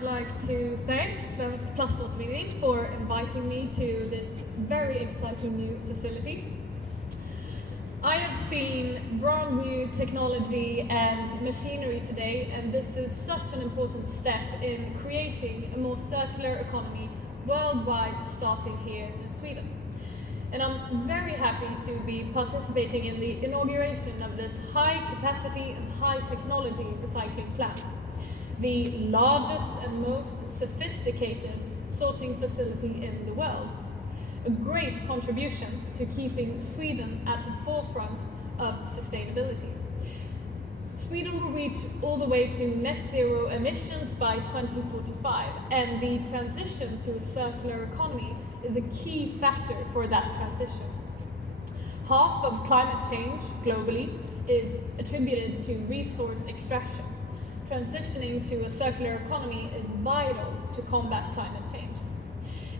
I'd like to thank Svensk Plaståtervinning for inviting me to this very exciting new facility. I have seen brand new technology and machinery today, and this is such an important step in creating a more circular economy worldwide, starting here in Sweden. And I'm very happy to be participating in the inauguration of this high capacity and high technology recycling plant, the largest and most sophisticated sorting facility in the world. A great contribution to keeping Sweden at the forefront of sustainability. Sweden will reach all the way to net zero emissions by 2045, and the transition to a circular economy is a key factor for that transition. Half of climate change globally is attributed to resource extraction. Transitioning to a circular economy is vital to combat climate change.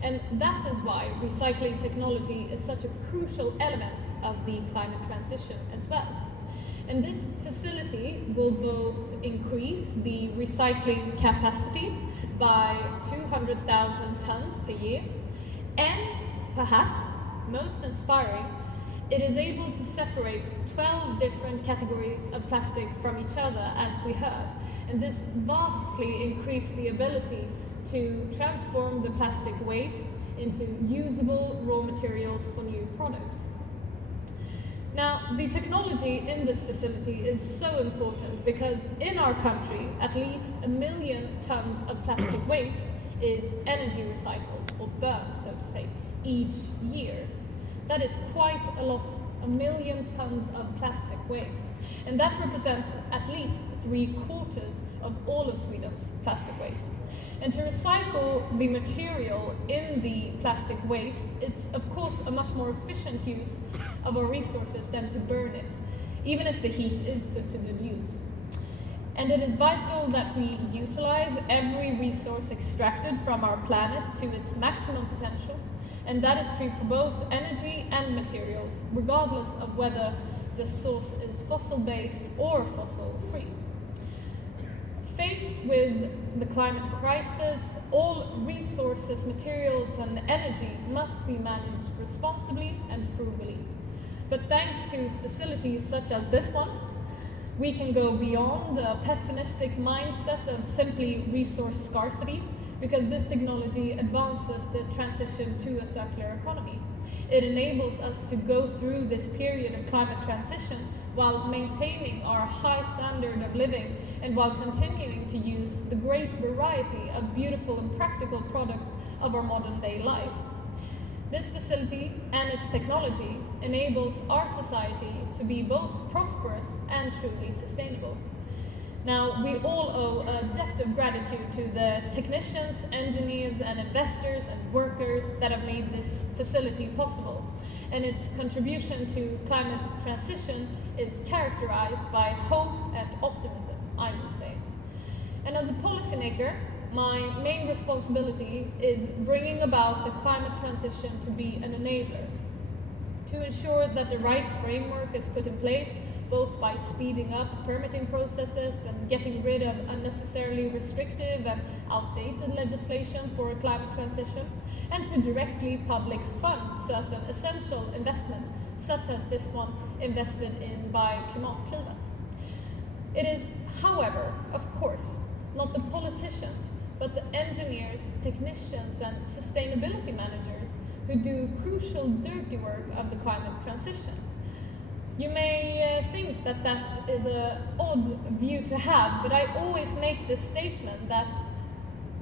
And that is why recycling technology is such a crucial element of the climate transition as well. And this facility will both increase the recycling capacity by 200,000 tons per year, and perhaps most inspiring, it is able to separate 12 different categories of plastic from each other, as we heard. And this vastly increased the ability to transform the plastic waste into usable raw materials for new products. Now, the technology in this facility is so important because in our country, at least 1 million tons of plastic waste is energy recycled, or burned, so to say, each year. That is quite a lot, 1 million tons of plastic waste. And that represents at least 3/4 of all of Sweden's plastic waste. And to recycle the material in the plastic waste, it's of course a much more efficient use of our resources than to burn it, even if the heat is put to good use. And it is vital that we utilize every resource extracted from our planet to its maximum potential, and that is true for both energy and materials, regardless of whether the source is fossil-based or fossil-free. Faced with the climate crisis, all resources, materials and energy must be managed responsibly and frugally. But thanks to facilities such as this one, we can go beyond a pessimistic mindset of simply resource scarcity, because this technology advances the transition to a circular economy. It enables us to go through this period of climate transition while maintaining our high standard of living and while continuing to use the great variety of beautiful and practical products of our modern day life. This facility and its technology enables our society to be both prosperous and truly sustainable. Now, we all owe a debt of gratitude to the technicians, engineers and investors and workers that have made this facility possible. And its contribution to climate transition is characterized by hope and optimism, I would say. And as a policymaker, my main responsibility is bringing about the climate transition to be an enabler, to ensure that the right framework is put in place, both by speeding up permitting processes and getting rid of unnecessarily restrictive and outdated legislation for a climate transition, and to directly public fund certain essential investments, such as this one invested in by Klimat. It is, however, of course, not the politicians, but the engineers, technicians and sustainability managers who do crucial dirty work of the climate transition. You may think that that is an odd view to have, but I always make this statement that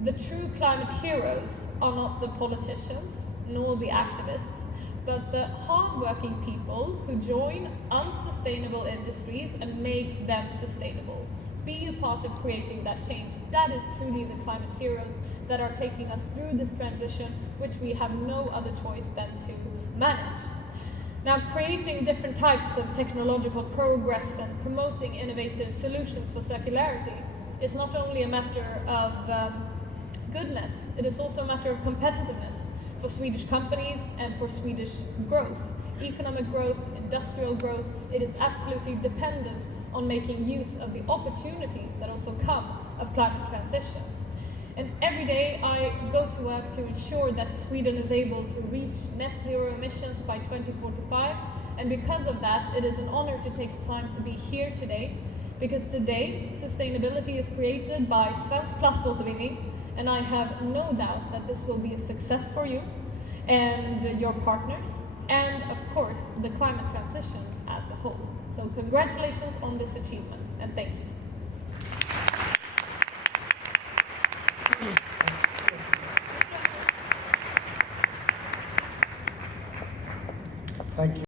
the true climate heroes are not the politicians nor the activists, but the hard-working people who join unsustainable industries and make them sustainable. Be a part of creating that change. That is truly the climate heroes that are taking us through this transition, which we have no other choice than to manage. Now, creating different types of technological progress and promoting innovative solutions for circularity is not only a matter of goodness, it is also a matter of competitiveness for Swedish companies and for Swedish growth. Economic growth, industrial growth, it is absolutely dependent on making use of the opportunities that also come of climate transition. And every day I go to work to ensure that Sweden is able to reach net zero emissions by 2045. And because of that, it is an honor to take the time to be here today, because today sustainability is created by Svensk Plaståtervinning, and I have no doubt that this will be a success for you and your partners, and of course the climate transition as a whole. So congratulations on this achievement, and thank you.